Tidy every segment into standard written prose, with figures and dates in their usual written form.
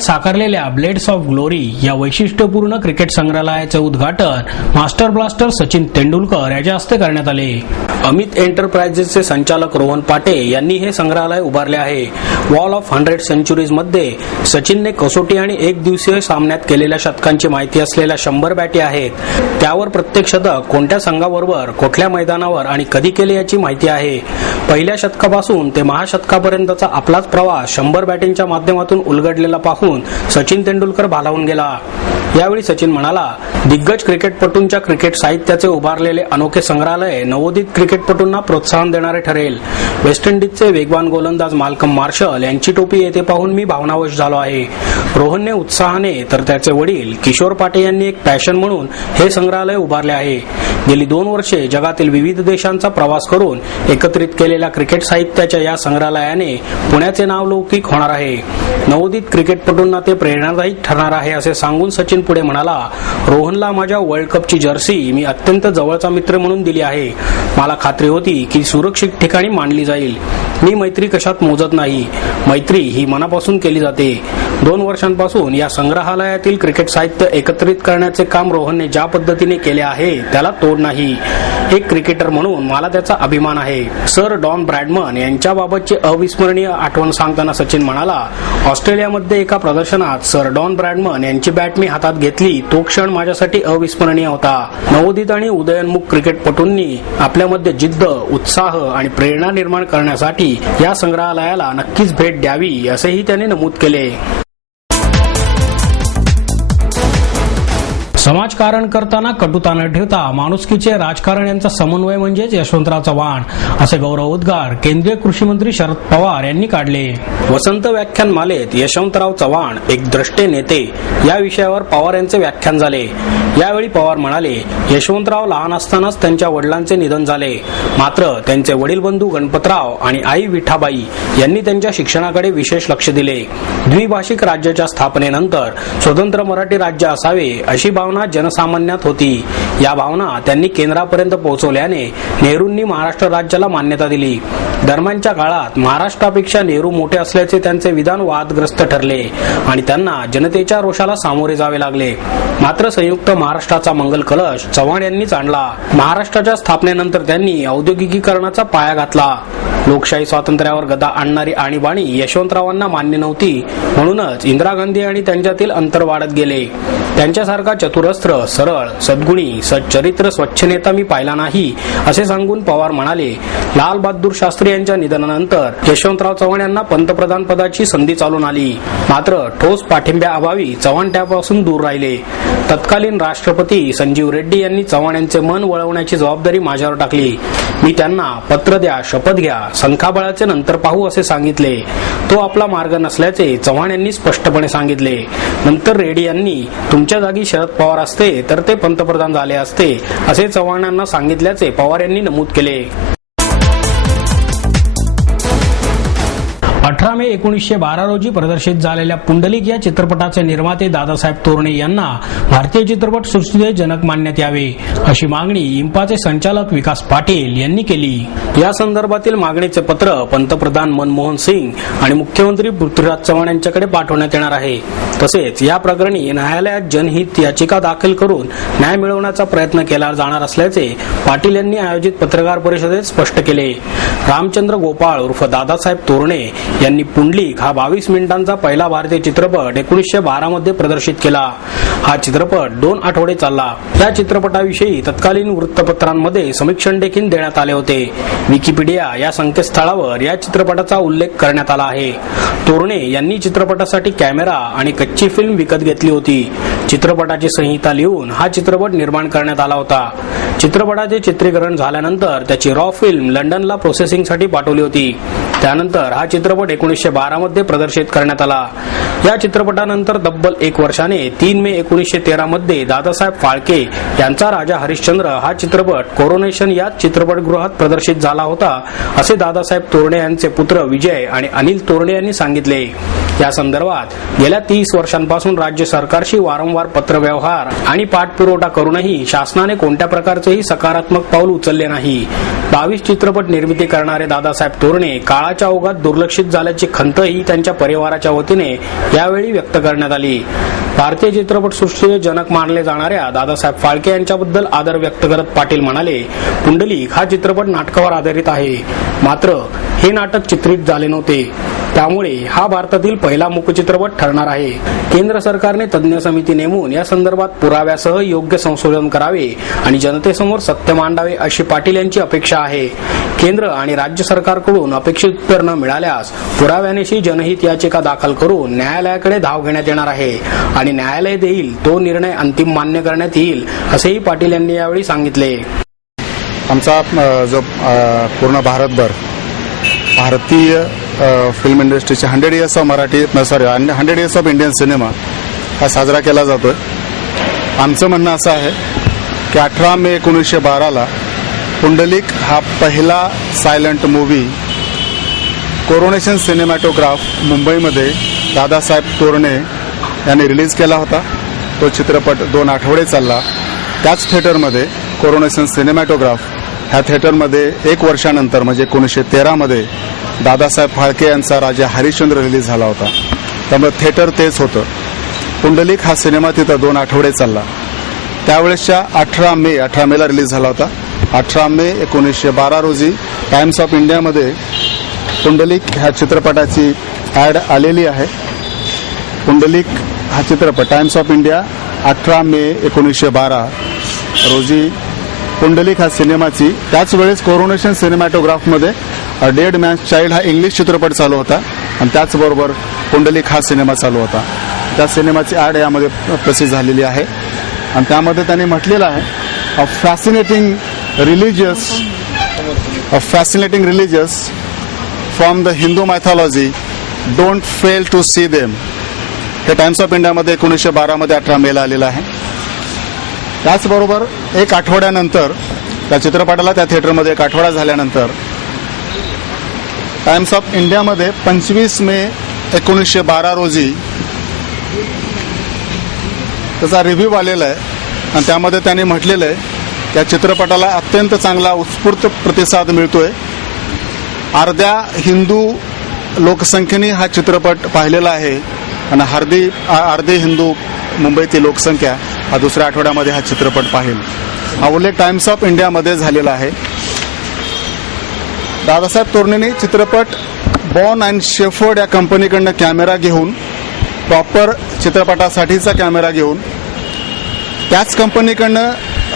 पुण्यात साकारलेल्या blades of glory या वैशिष्ट्यपूर्ण क्रिकेट संग्रहालयाचे उद्घाटन मास्टर ब्लास्टर सचिन तेंडुलकर यांच्या हस्ते करण्यात आले. अमित एंटरप्राइजेसचे संचालक रोहन पाटे यांनी हे संग्रहालय उभारले आहे. वॉल ऑफ 100 सेंचुरीज मध्ये सचिनने कसोटी आणि एक दिवसीय सामन्यात केलेल्या शतकांची माहिती असलेल्या 100 बॅटी आहेत. त्यावर प्रत्येक शतक कोणत्या संघाबरोबर, कुठल्या मैदानावर आणि कधी केले याची माहिती आहे. पहिल्या शतकापासून ते महाशतकापर्यंतचा आपलाच प्रवास 100 बॅटींच्या माध्यमातून उलगडलेला पाहून सचिन तेंडुलकर भालावून गेला. यावेळी सचिन म्हणाला, दिग्गज क्रिकेटपटूंच्या क्रिकेट साहित्याचे उभारलेले अनोखे संग्रहालय नवोदित क्रिकेटपटूंना प्रोत्साहन देणारे ठरेल. वेस्ट इंडिजचे वेगवान गोलंदाज माल्कम मार्शल यांची टोपी येथे पाहून मी भावनावश झालो आहे. रोहनने उत्साहाने तर त्याचे वडील किशोर पाटे यांनी एक पॅशन म्हणून हे संग्रहालय उभारले आहे. गेली 2 वर्षे जगातील विविध देशांचा प्रवास करून एकत्रित केलेल्या क्रिकेट साहित्याच्या या संग्रहालयाने पुण्याचे नाव लौकिक होणार आहे. नवोदित क्रिकेटपटूंना ते प्रेरणादायी ठरणार आहे असे सांगून सचिन पुढे म्हणाला, रोहनला माझ्या वर्ल्ड कपची जर्सी मी अत्यंत जवळचा मित्र म्हणून दिली आहे. मला खात्री होती की सुरक्षित ठिकाणी मांडली जाईल. मी मैत्री कशात मोजत नाही. मैत्री ही मनापासून केली जाते. 2 वर्षांपासून या संग्रहालयातील क्रिकेट साहित्य एकत्रित करण्याचे काम रोहनने ज्या पद्धतीने केले आहे त्याला तोड नाही. एक क्रिकेटर म्हणून मला त्याचा अभिमान आहे. सर डॉन ब्रॅडमन यांच्याबाबतची अविस्मरणीय आठवण सांगताना सचिन म्हणाला, ऑस्ट्रेलियामध्ये एका प्रदर्शनात सर डॉन ब्रॅडमन यांची बॅट मी हातात घेतली. तो क्षण माझ्यासाठी अविस्मरणीय होता. नवोदित आणि उदयोन्मुख क्रिकेटपटूंनी आपल्यामध्ये जिद्द, उत्साह आणि प्रेरणा निर्माण करण्यासाठी या संग्रहालयाला नक्कीच भेट द्यावी असेही त्यांनी नमूद केले. समाजकारण करताना कटुता न ठेवता माणुसकीचे राजकारण यांचा समन्वय म्हणजेच यशवंतराव चव्हाण असे गौरवोद्गार केंद्रीय कृषी मंत्री शरद पवार यांनी काढले. वसंत व्याख्यान मालेत यशवंतराव चव्हाण एक द्रष्टे नेते या विषयावर पवार यांचे व्याख्यान झाले. यावेळी पवार म्हणाले, यशवंतराव लहान असतानाच त्यांच्या वडिलांचे निधन झाले. मात्र त्यांचे वडील बंधू गणपतराव आणि आई विठाबाई यांनी त्यांच्या शिक्षणाकडे विशेष लक्ष दिले. द्विभाषिक राज्याच्या स्थापनेनंतर स्वतंत्र मराठी राज्य असावे अशी भावना जनसामान्यात होती. या भावना त्यांनी केंद्रापर्यंत पोहोचवल्याने नेहरूंनी महाराष्ट्र राज्याला मान्यता दिली. दरम्यानच्या काळात महाराष्ट्रापेक्षा नेहरू मोठे असल्याचे त्यांचे विधान वादग्रस्त ठरले आणि त्यांना जनतेच्या रोषाला सामोरे जावे लागले. मात्र संयुक्त महाराष्ट्राचा मंगल कलश चव्हाण यांनीच आणला. महाराष्ट्राच्या स्थापनेनंतर त्यांनी औद्योगिकीकरणाचा पाया घातला. लोकशाही स्वातंत्र्यावर गदा आणणारी आणीबाणी यशवंतरावांना मान्य नव्हती. म्हणूनच इंदिरा गांधी आणि त्यांच्यातील अंतर वाढत गेले. त्यांच्यासारखा चतुरस्त्र, सरळ, सद्गुणी, सच्चरित्र, स्वच्छ नेता मी पाहिला नाही असे सांगून पवार म्हणाले, लाल बहादूर शास्त्री यांच्या निधनानंतर यशवंतराव चव्हाण यांना पंतप्रधान पदाची संधी चालून आली. मात्र ठोस पाठिंब्याअभावी चव्हाण त्यापासून दूर राहिले. तत्कालीन राष्ट्रपती संजीव रेड्डी यांनी चव्हाण यांचे मन वळवण्याची जबाबदारी माझ्यावर टाकली. मी त्यांना पत्र द्या, शपथ घ्या, संख्याबळाचे नंतर पाहू असे सांगितले. तो आपला मार्ग नसल्याचे चव्हाण यांनी स्पष्टपणे सांगितले. नंतर रेड्डी यांनी तुमच्या जागी शरद पवार असते तर ते पंतप्रधान झाले असते असे चव्हाणांना सांगितल्याचे पवार यांनी नमूद केले. 18 मे 1912 रोजी प्रदर्शित झालेल्या पुंडलिक या चित्रपटाचे निर्माते दादासाहेब तोरणे यांना भारतीय चित्रपट सृष्टीचे जनक मानण्यात यावे अशी मागणी इंपाचे संचालक विकास पाटील यांनी केली. या संदर्भातील मागणीचे पत्र पंतप्रधान मनमोहन सिंग आणि मुख्यमंत्री पृथ्वीराज चव्हाण यांच्याकडे पाठवण्यात येणार आहे. तसेच या प्रकरणी न्यायालयात जनहित याचिका दाखल करून न्याय मिळवण्याचा प्रयत्न केला जाणार असल्याचे पाटील यांनी आयोजित पत्रकार परिषदेत स्पष्ट केले. रामचंद्र गोपाळ उर्फ दादासाहेब तोरणे यांनी पुंडलिक हा 22 मिनिटांचा पहिला भारतीय चित्रपट 1912 मध्ये प्रदर्शित केला. हा चित्रपट 2 आठवडे चालला. या चित्रपटाविषयी तत्कालीन वृत्तपत्रांमध्ये समीक्षण देखील देण्यात आले होते. विकिपीडिया या संकेतस्थळावर या चित्रपटाचा उल्लेख करण्यात आला आहे. तोरणे यांनी चित्रपटासाठी कॅमेरा आणि कच्ची फिल्म विकत घेतली होती. चित्रपटाची संहिता लिहून हा चित्रपट निर्माण करण्यात आला होता. चित्रपटाचे चित्रीकरण झाल्यानंतर त्याची रॉ फिल्म लंडनला प्रोसेसिंगसाठी पाठवली होती. त्यानंतर हा चित्रपट 1912 मध्ये प्रदर्शित करण्यात आला. या चित्रपटानंतर तब्बल 1 वर्षाने 3 मे 1913 मध्ये दादासाहेब फाळके यांचा राजा हरिश्चंद्र हा चित्रपट कोरोनेशन या चित्रपटगृहात प्रदर्शित झाला होता असे दादासाहेब तोरणे यांचे पुत्र विजय आणि अनिल तोरणे यांनी सांगितले. या संदर्भात गेल्या 30 वर्षांपासून राज्य सरकारशी वारंवार पत्रव्यवहार आणि पाठपुरवठा करूनही शासनाने कोणत्या प्रकारचेही सकारात्मक पाऊल उचलले नाही. 22 चित्रपट निर्मिती करणारे दादासाहेब तोरणे काळाच्या ओघात दुर्लक्षित झाले झाल्याची खंतही त्यांच्या परिवाराच्या वतीने यावेळी व्यक्त करण्यात आली. भारतीय चित्रपटसृष्टीचे जनक मानले जाणाऱ्या दादासाहेब फाळके यांच्याबद्दल आदर व्यक्त करत पाटील म्हणाले, पुंडलिक हा चित्रपट नाटकावर आधारित आहे. मात्र हे नाटक चित्रित झाले नव्हते, त्यामुळे हा भारतातील पहिला मूकचित्रपट ठरणार आहे. केंद्र सरकारने तज्ज्ञ समिती नेमून या संदर्भात पुराव्यासह योग्य संशोधन करावे आणि जनतेसमोर सत्य मांडावे अशी पाटील यांची अपेक्षा आहे. केंद्र आणि राज्य सरकारकडून अपेक्षित उत्तर न मिळाल्यास पुराव्यानेशी जनहित याचिका दाखल करून न्यायालयाकडे धाव घेण्यात येणार आहे आणि न्यायालय देईल तो निर्णय अंतिम मान्य करण्यात येईल, असेही पाटील यांनी यावेळी सांगितले. आमचा जो पूर्ण भारतभर भारतीय फिल्म इंडस्ट्रीचे 100 years of 100 years of Indian cinema हा साजरा केला जातोय. आमचं म्हणणं असं आहे की 18 मे 1912ला पुंडलिक हा पहिला सायलंट मूव्ही कोरोनेशन सिनेमॅटोग्राफ मुंबईमध्ये दादासाहेब तोरणे यांनी रिलीज केला होता. तो चित्रपट 2 आठवडे चालला. त्याच थिएटरमध्ये कोरोनेशन सिनेमॅटोग्राफ ह्या थिएटरमध्ये 1 वर्षानंतर म्हणजे 1913मध्ये दादासाहेब फाळके यांचा राजा हरिश्चंद्र रिलीज झाला होता. त्यामुळे थिएटर तेच होतं. पुंडलिक हा सिनेमा तिथं 2 आठवडे चालला. त्यावेळेसच्या 18 मेला रिलीज झाला होता. 18 मे 1912 रोजी टाइम्स ऑफ इंडियामध्ये पुंडलिक ह्या चित्रपटाची ॲड आलेली आहे. पुंडलिक हा चित्रपट टाइम्स ऑफ इंडिया 18 मे 1912 रोजी पुंडलिक ह्या सिनेमाची, त्याच वेळेस कोरोनेशन सिनेमॅटोग्राफमध्ये डेड मॅन्स चाइल्ड हा इंग्लिश चित्रपट चालू होता आणि त्याचबरोबर पुंडलिक हा सिनेमा चालू होता. त्या सिनेमाची ॲड यामध्ये प्रसिद्ध झालेली आहे आणि त्यामध्ये त्यांनी म्हटलेलं आहे, a fascinating religious from the Hindu mythology, don't fail to see them. हे टाइम्स ऑफ इंडियामध्ये 1912मध्ये 18 मेला आलेलं आहे. त्याचबरोबर 1 आठवड्यानंतर त्या चित्रपटाला त्या थिएटरमध्ये 1 आठवडा झाल्यानंतर टाइम्स ऑफ इंडियामध्ये 25 मे 1912 रोजी त्याचा रिव्ह्यू आलेला आहे आणि त्यामध्ये त्यांनी म्हटलेलं आहे की या चित्रपटाला अत्यंत चांगला उत्स्फूर्त प्रतिसाद मिळतोय. अर्ध्या हिंदू लोकसंख्येने हा चित्रपट पाहिलेला आहे आणि अर्धे हिंदू मुंबईतील लोकसंख्या हा दुसऱ्या आठवड्यामध्ये हा चित्रपट पाहिल. हा उल्लेख टाइम्स ऑफ इंडियामध्ये झालेला आहे. दादासाहेब तोरणेंनी चित्रपट बॉर्न अँड शेफर्ड या कंपनीकडनं कॅमेरा घेऊन, प्रॉपर चित्रपटासाठीचा कॅमेरा घेऊन, त्याच कंपनीकडनं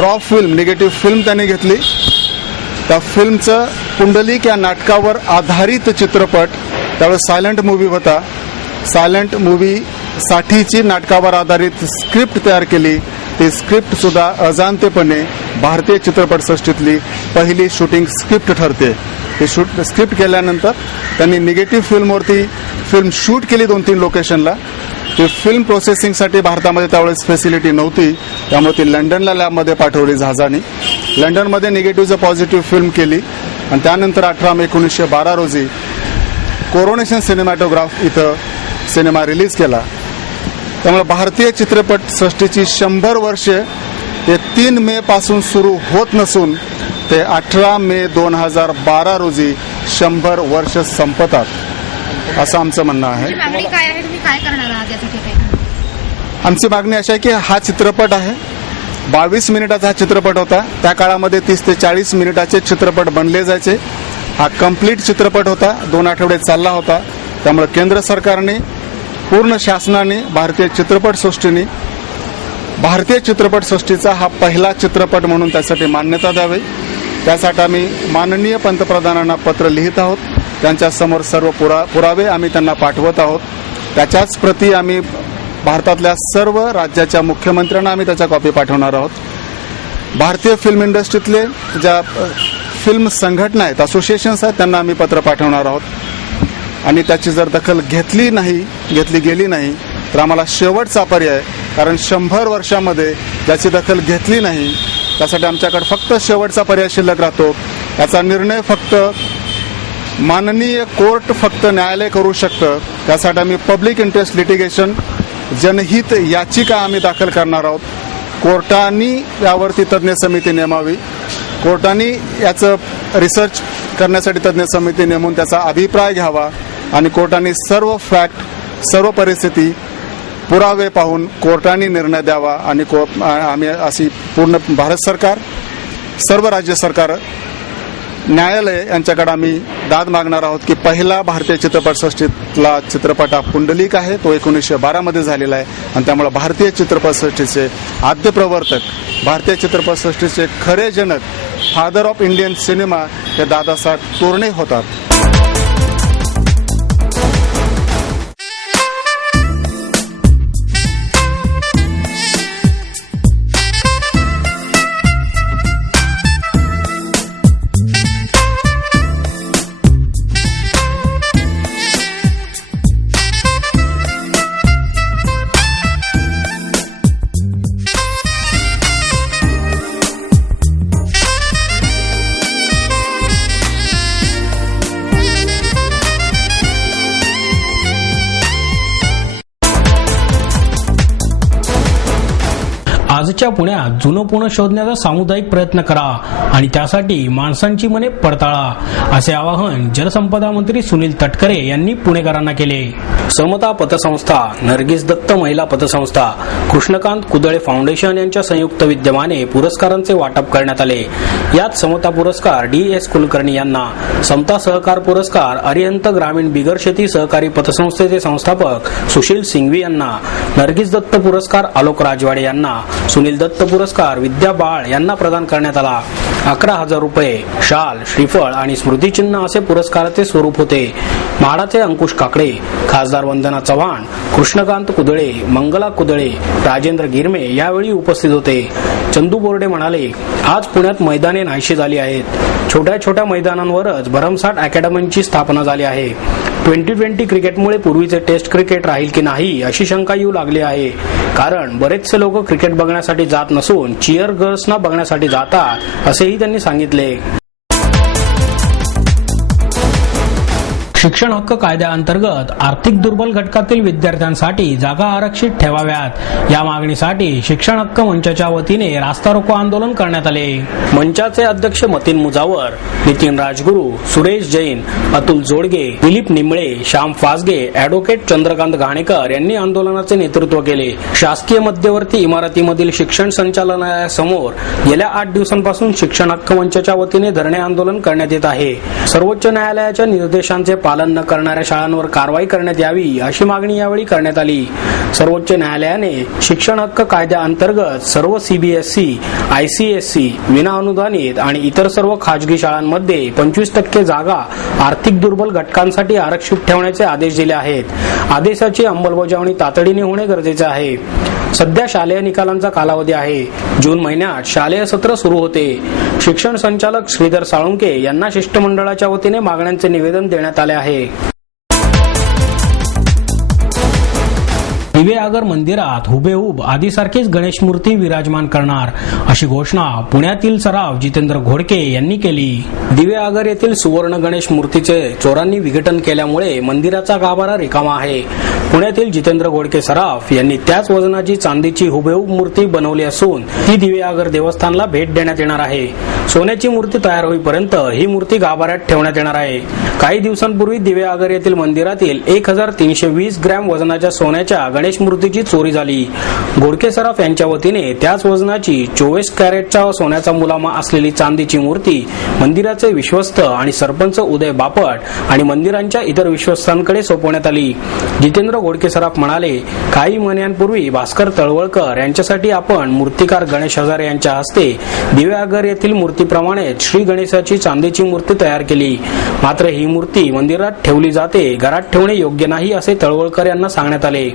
रॉ फिल्म, निगेटिव्ह फिल्म त्यांनी घेतली. त्या फिल्मचं पुंडलिक या नाटकावर आधारित चित्रपट, त्यावेळेस सायलंट मूव्ही होता, सायलंट मूव्हीसाठीची नाटकावर आधारित स्क्रिप्ट तयार केली. ती स्क्रिप्टसुद्धा अजाणतेपणे भारतीय चित्रपटसृष्टीतली पहिली शूटिंग स्क्रिप्ट ठरते. ती स्क्रिप्ट केल्यानंतर त्यांनी निगेटिव्ह फिल्मवरती फिल्म शूट केली 2-3 लोकेशनला. ती फिल्म प्रोसेसिंगसाठी भारतामध्ये त्यावेळेस फॅसिलिटी नव्हती, त्यामुळे ती लंडनला लॅबमध्ये पाठवली जहाजाने. लंडनमध्ये निगेटिव्हचं पॉझिटिव्ह फिल्म केली आणि त्यानंतर 18 मे 1912 रोजी कोरोनेशन सिनेमॅटोग्राफ इथं सिनेमा रिलीज केला. त्यामुळे भारतीय चित्रपट सृष्टीची 100 वर्षे ते 3 मे पासून सुरू होत नसून ते 18 मे 2012 रोजी 100 वर्ष संपतात, असं आमचं म्हणणं आहे. आमची मागणी अशी आहे की हा चित्रपट आहे 22 मिनिटाचा हा चित्रपट होता. त्या काळामध्ये 30 ते 40 मिनिटाचे चित्रपट बनले जायचे. हा कंप्लीट चित्रपट होता, 2 आठवडे चालला होता. त्यामुळे केंद्र सरकारने, पूर्ण शासनाने, भारतीय चित्रपटसृष्टीचा हा पहिला चित्रपट म्हणून त्यासाठी मान्यता द्यावी. त्यासाठी आम्ही माननीय पंतप्रधानांना पत्र लिहित आहोत. त्यांच्यासमोर सर्व पुरावे आम्ही त्यांना पाठवत आहोत. त्याच्याच प्रती आम्ही भारतातल्या सर्व राज्याच्या मुख्यमंत्र्यांना आम्ही त्याच्या कॉपी पाठवणार आहोत. भारतीय फिल्म इंडस्ट्रीतले ज्या फिल्म संघटना आहेत, असोसिएशन्स आहेत, त्यांना आम्ही पत्र पाठवणार आहोत. आणि त्याची जर दखल घेतली गेली नाही तर आम्हाला शेवटचा पर्याय, कारण 100 वर्षामध्ये ज्याची दखल घेतली नाही त्यासाठी आमच्याकडे फक्त शेवटचा पर्याय शिल्लक राहतो. याचा निर्णय फक्त माननीय कोर्ट, फक्त न्यायालय करू शकतं. त्यासाठी आम्ही पब्लिक इंटरेस्ट लिटिगेशन, जनहित याचिका आम्ही दाखल करणार आहोत. कोर्टाने यावरती तज्ज्ञ समिती नेमावी. कोर्टाने याचं रिसर्च करण्यासाठी तज्ज्ञ समिती नेमून त्याचा अभिप्राय घ्यावा आणि कोर्टाने सर्व फॅक्ट सर्व परिस्थिती पुरावे पाहून कोर्टाने निर्णय द्यावा आणि आम्ही अशी पूर्ण भारत सरकार सर्व राज्य सरकार न्यायालय यांच्याकडे आम्ही दाद मागणार आहोत की पहिला भारतीय चित्रपटसृष्टीतला चित्रपट हा पुंडलिक आहे, तो 1912 मध्ये झालेला आहे आणि त्यामुळे भारतीय चित्रपटसृष्टीचे आद्य प्रवर्तक भारतीय चित्रपटसृष्टीचे खरे जनक फादर ऑफ इंडियन सिनेमा हे दादासाहेब तोरणे होतात. आजच्या पुण्यात जुनं पुणे शोधण्याचा सामुदायिक प्रयत्न करा आणि त्यासाठी माणसांची मने पडताळा, असे आवाहन जलसंपदा मंत्री सुनील तटकरे यांनी पुणेकरांना केले. समता पतसंस्था, नर्गिस दत्त महिला पतसंस्था, कृष्णकांत कुदळे फाउंडेशन यांच्या संयुक्त विद्यमाने पुरस्कारांचे वाटप करण्यात आले. यात समता पुरस्कार DS कुलकर्णी यांना, समता सहकार पुरस्कार अरिहंत ग्रामीण बिगर शेती सहकारी पतसंस्थेचे संस्थापक सुशील सिंघवी यांना, नर्गिस दत्त पुरस्कार आलोक राजवाडे यांना, सुनील दत्त पुरस्कार विद्या बाळ यांना प्रदान करण्यात आला. 11,000 रुपये, शाल, श्रीफळ आणि स्मृतिचिन्ह असे पुरस्काराचे स्वरूप होते. म्हाडाचे अंकुश काकडे, खासदार वंदना चव्हाण, कृष्णकांत कुदळे, मंगला कुदळे, राजेंद्र गिरमे यावेळी उपस्थित होते. चंदू बोर्डे म्हणाले, आज पुण्यात मैदाने नाहीशी झाली आहेत. छोट्या छोट्या मैदानांवरच भरमसाठ अकॅडमींची स्थापना झाली आहे. 2020 क्रिकेटमुळे पूर्वीचे टेस्ट क्रिकेट राहील की नाही अशी शंका येऊ लागली आहे. कारण बरेचसे लोक क्रिकेट बघण्यासाठी जात नसून चिअर गर्ल्सना बघण्यासाठी जातात, असेही त्यांनी सांगितले. शिक्षण हक्क कायद्याअंतर्गत आर्थिक दुर्बल घटकातील विद्यार्थ्यांसाठी जागा आरक्षित ठेवाव्यात या मागणीसाठी शिक्षण हक्क मंचाच्या वतीने रास्ता रोको आंदोलन करण्यात आले. मंचाचे अध्यक्ष मतीन मुजावर, नितीन राजगुरू, सुरेश जैन, अतुल जोडगे, दिलीप निंबळे, श्याम फासगे, ॲडव्होकेट चंद्रकांत घाणेकर यांनी आंदोलनाचे नेतृत्व केले. शासकीय मध्यवर्ती इमारतीमधील शिक्षण संचालनालयासमोर गेल्या 8 दिवसांपासून शिक्षण हक्क मंचाच्या वतीने धरणे आंदोलन करण्यात येत आहे. सर्वोच्च न्यायालयाच्या निर्देशांचे पालन न करणाऱ्या शाळांवर कारवाई करण्यात यावी अशी मागणी यावेळी करण्यात आली. सर्वोच्च न्यायालयाने शिक्षण हक्क कायद्याअंतर्गत सर्व CBSE, ICSE, विना अनुदानित आणि इतर सर्व खाजगी शाळांमध्ये 25% जागा आर्थिक दुर्बल घटकांसाठी आरक्षित ठेवण्याचे आदेश दिले आहेत. आदेशाची अंमलबजावणी तातडीने होणे गरजेचे आहे. सध्या शालेय निकालांचा कालावधी आहे. जून महिन्यात शालेय सत्र सुरू होते. शिक्षण संचालक श्रीधर साळुंके यांना शिष्टमंडळाच्या वतीने मागण्यांचे निवेदन देण्यात आले आहे. दिवे आगर मंदिरात हुबेहूब आदीसारखीच गणेश मूर्ती विराजमान करणार अशी घोषणा पुण्यातील सराफ जितेंद्र घोडके यांनी केली. दिवे आगर येथील सुवर्ण गणेश मूर्तीचे चोरांनी विघटन केल्यामुळे मंदिराचा गाभारा रिकामा आहे. पुण्यातील जितेंद्र घोडके सराफ यांनी त्याच वजनाची चांदीची हुबेहूब मूर्ती बनवली असून ती दिवे आगर देवस्थानला भेट देण्यात येणार आहे. सोन्याची मूर्ती तयार होईपर्यंत ही मूर्ती गाभाऱ्यात ठेवण्यात येणार आहे. काही दिवसांपूर्वी दिवे आगर येथील मंदिरातील 1320 ग्रॅम वजनाच्या सोन्याच्या गणेश मूर्तीची चोरी झाली. घोडके सराफ यांच्या वतीने त्याच वजनाची 24 कॅरेटचा सोन्याचा मुलामा असलेली चांदीची मूर्ती मंदिराचे विश्वस्त आणि सरपंच उदय बापट आणि मंदिरांच्या इतर विश्वस्तांकडे सोपवण्यात आली. जितेंद्र घोडके सराफ म्हणाले, काही महिन्यांपूर्वी भास्कर तळवळकर यांच्यासाठी आपण मूर्तिकार गणेश हजारे यांच्या हस्ते दिवे आगर येथील मूर्तीप्रमाणे श्री गणेशाची चांदीची मूर्ती तयार केली. मात्र ही मूर्ती मंदिरात ठेवली जाते, घरात ठेवणे योग्य नाही असे तळवळकर यांना सांगण्यात आले.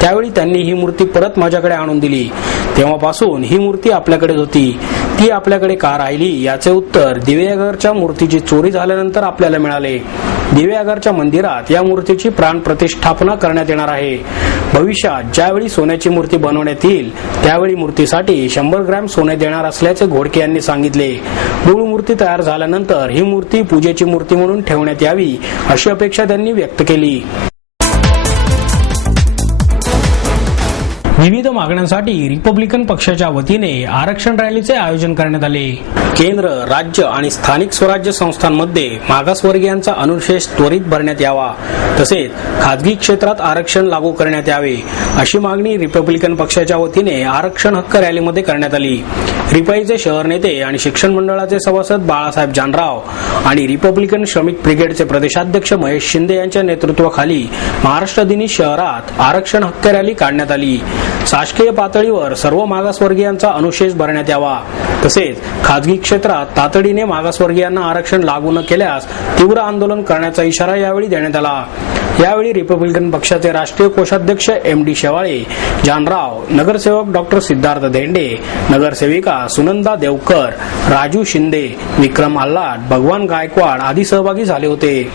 त्यावेळी त्यांनी ही मूर्ती परत माझ्याकडे आणून दिली. तेव्हापासून ही मूर्ती आपल्याकडे होती. ती आपल्याकडे का राहिली याचे उत्तर दिवे आगरच्या मूर्तीची चोरी झाल्यानंतर आपल्याला मिळाले. दिवे आगरच्या मंदिरात या मूर्तीची प्राण प्रतिष्ठापना करण्यात येणार आहे. भविष्यात ज्यावेळी सोन्याची मूर्ती बनवण्यात येईल त्यावेळी मूर्तीसाठी 100 ग्रॅम सोने देणार असल्याचे घोडके यांनी सांगितले. मूळ मूर्ती तयार झाल्यानंतर ही मूर्ती पूजेची मूर्ती म्हणून ठेवण्यात यावी अशी अपेक्षा त्यांनी व्यक्त केली. विविध मागण्यांसाठी रिपब्लिकन पक्षाच्या वतीने आरक्षण रॅलीचे आयोजन करण्यात आले. केंद्र, राज्य आणि स्थानिक स्वराज्य संस्थांमध्ये मागासवर्गीयांचा अनुशेष त्वरित भरण्यात यावा, तसेच खासगी क्षेत्रात आरक्षण लागू करण्यात यावे, अशी मागणी रिपब्लिकन पक्षाच्या वतीने आरक्षण हक्क रॅलीमध्ये करण्यात आली. रिपाईचे शहर नेते आणि शिक्षण मंडळाचे सभासद बाळासाहेब जानराव आणि रिपब्लिकन श्रमिक ब्रिगेडचे प्रदेशाध्यक्ष महेश शिंदे यांच्या नेतृत्वाखाली महाराष्ट्र दिनी शहरात आरक्षण हक्क रॅली काढण्यात आली. शासकीय पातळीवर सर्व मागासवर्गीयांचा अनुशेष भरण्यात यावा, तसेच खासगी क्षेत्रात तातडीने मागासवर्गीयांना आरक्षण लागू न केल्यास तीव्र आंदोलन करण्याचा इशारा यावेळी देण्यात आला. यावेळी रिपब्लिकन पक्षाचे राष्ट्रीय कोषाध्यक्ष MD शेवाळे, जानराव, नगरसेवक डॉ. सिद्धार्थ धेंडे, नगरसेविका सुनंदा देवकर, राजू शिंदे, विक्रम आल्हाट, भगवान गायकवाड आदी सहभागी झाले होते.